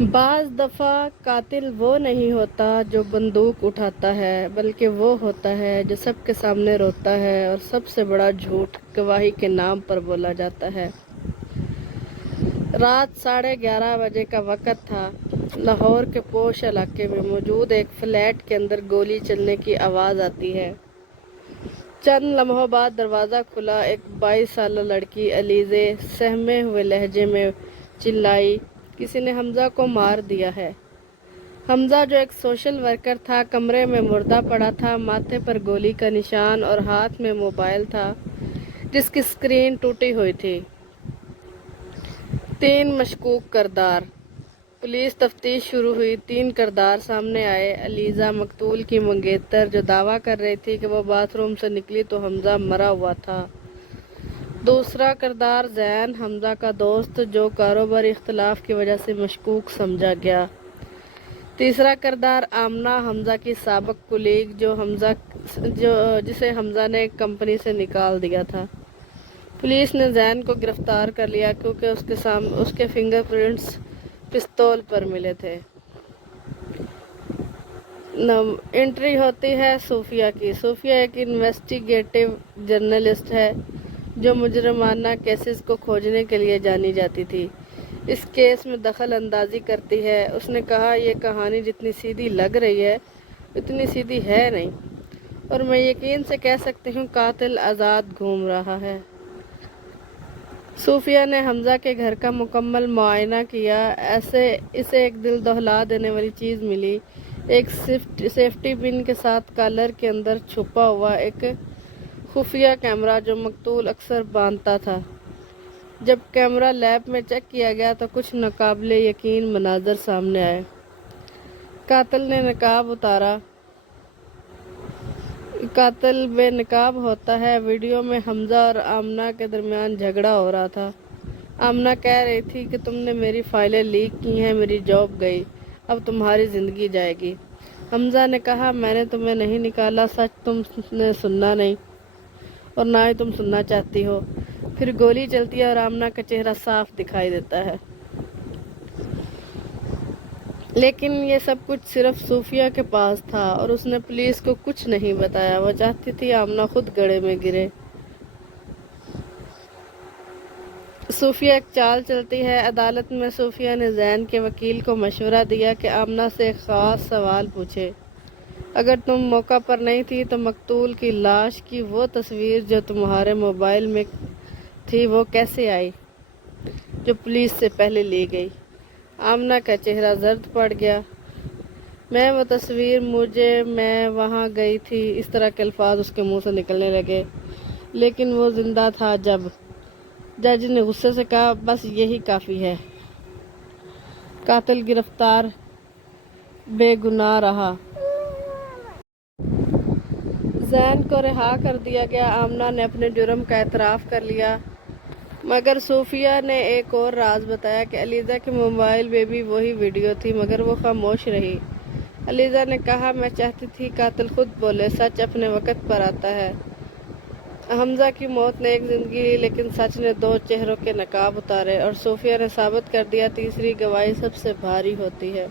بعض دفعہ قاتل وہ نہیں ہوتا جو بندوق اٹھاتا ہے، بلکہ وہ ہوتا ہے جو سب کے سامنے روتا ہے اور سب سے بڑا جھوٹ گواہی کے نام پر بولا جاتا ہے۔ رات 11:30 بجے کا وقت تھا۔ لاہور کے پوش علاقے میں موجود ایک فلیٹ کے اندر گولی چلنے کی آواز آتی ہے۔ چند لمحوں بعد دروازہ کھلا۔ ایک 22 سالہ لڑکی علیزے سہمے ہوئے لہجے میں چلائی، کسی نے حمزہ کو مار دیا ہے۔ حمزہ جو ایک سوشل ورکر تھا، کمرے میں مردہ پڑا تھا، ماتھے پر گولی کا نشان اور ہاتھ میں موبائل تھا جس کی اسکرین ٹوٹی ہوئی تھی۔ 3 مشکوک کردار۔ پولیس تفتیش شروع ہوئی۔ 3 کردار سامنے آئے۔ علیزہ مقتول کی منگیتر، جو دعویٰ کر رہی تھی کہ وہ باتھ روم سے نکلی تو حمزہ مرا ہوا تھا۔ دوسرا کردار زین، حمزہ کا دوست، جو کاروباری اختلاف کی وجہ سے مشکوک سمجھا گیا۔ تیسرا کردار آمنہ، حمزہ کی سابق کولیگ، جسے حمزہ نے کمپنی سے نکال دیا تھا۔ پولیس نے زین کو گرفتار کر لیا کیونکہ اس کے فنگر پرنٹس پستول پر ملے تھے۔ انٹری ہوتی ہے صوفیہ کی۔ صوفیہ ایک انویسٹیگیٹو جرنلسٹ ہے جو مجرمانہ کیسز کو کھوجنے کے لیے جانی جاتی تھی۔ اس کیس میں دخل اندازی کرتی ہے۔ اس نے کہا، یہ کہانی جتنی سیدھی لگ رہی ہے اتنی سیدھی ہے نہیں، اور میں یقین سے کہہ سکتی ہوں قاتل آزاد گھوم رہا ہے۔ صوفیہ نے حمزہ کے گھر کا مکمل معائنہ کیا۔ اسے ایک دل دہلا دینے والی چیز ملی، ایک سیفٹی پن کے ساتھ کالر کے اندر چھپا ہوا ایک خفیہ کیمرہ جو مقتول اکثر باندھتا تھا۔ جب کیمرہ لیب میں چیک کیا گیا تو کچھ ناقابل یقین مناظر سامنے آئے۔ قاتل نے نقاب اتارا۔ قاتل بے نقاب ہوتا ہے۔ ویڈیو میں حمزہ اور آمنہ کے درمیان جھگڑا ہو رہا تھا۔ آمنہ کہہ رہی تھی کہ تم نے میری فائلیں لیک کی ہیں، میری جاب گئی، اب تمہاری زندگی جائے گی۔ حمزہ نے کہا، میں نے تمہیں نہیں نکالا، سچ تم نے سننا نہیں اور نہ ہی تم سننا چاہتی ہو۔ پھر گولی چلتی ہے اور آمنہ کا چہرہ صاف دکھائی دیتا ہے۔ لیکن یہ سب کچھ صرف صوفیہ کے پاس تھا اور اس نے پولیس کو کچھ نہیں بتایا۔ وہ چاہتی تھی آمنہ خود گڑھے میں گرے۔ صوفیہ ایک چال چلتی ہے۔ عدالت میں صوفیہ نے زین کے وکیل کو مشورہ دیا کہ آمنہ سے ایک خاص سوال پوچھے۔ اگر تم موقع پر نہیں تھی تو مقتول کی لاش کی وہ تصویر جو تمہارے موبائل میں تھی وہ کیسے آئی، جو پولیس سے پہلے لی گئی؟ آمنہ کا چہرہ زرد پڑ گیا۔ وہ تصویر میں وہاں گئی تھی، اس طرح کے الفاظ اس کے منہ سے نکلنے لگے۔ لیکن وہ زندہ تھا جب جج نے غصے سے کہا، بس یہی کافی ہے۔ قاتل گرفتار بے گناہ رہا۔ زین کو رہا کر دیا گیا۔ آمنہ نے اپنے جرم کا اعتراف کر لیا، مگر صوفیہ نے ایک اور راز بتایا کہ علیزہ کے موبائل میں بھی وہی ویڈیو تھی، مگر وہ خاموش رہی۔ علیزہ نے کہا، میں چاہتی تھی قاتل خود بولے، سچ اپنے وقت پر آتا ہے۔ حمزہ کی موت نے ایک زندگی لی، لیکن سچ نے 2 چہروں کے نقاب اتارے، اور صوفیہ نے ثابت کر دیا تیسری گواہی سب سے بھاری ہوتی ہے۔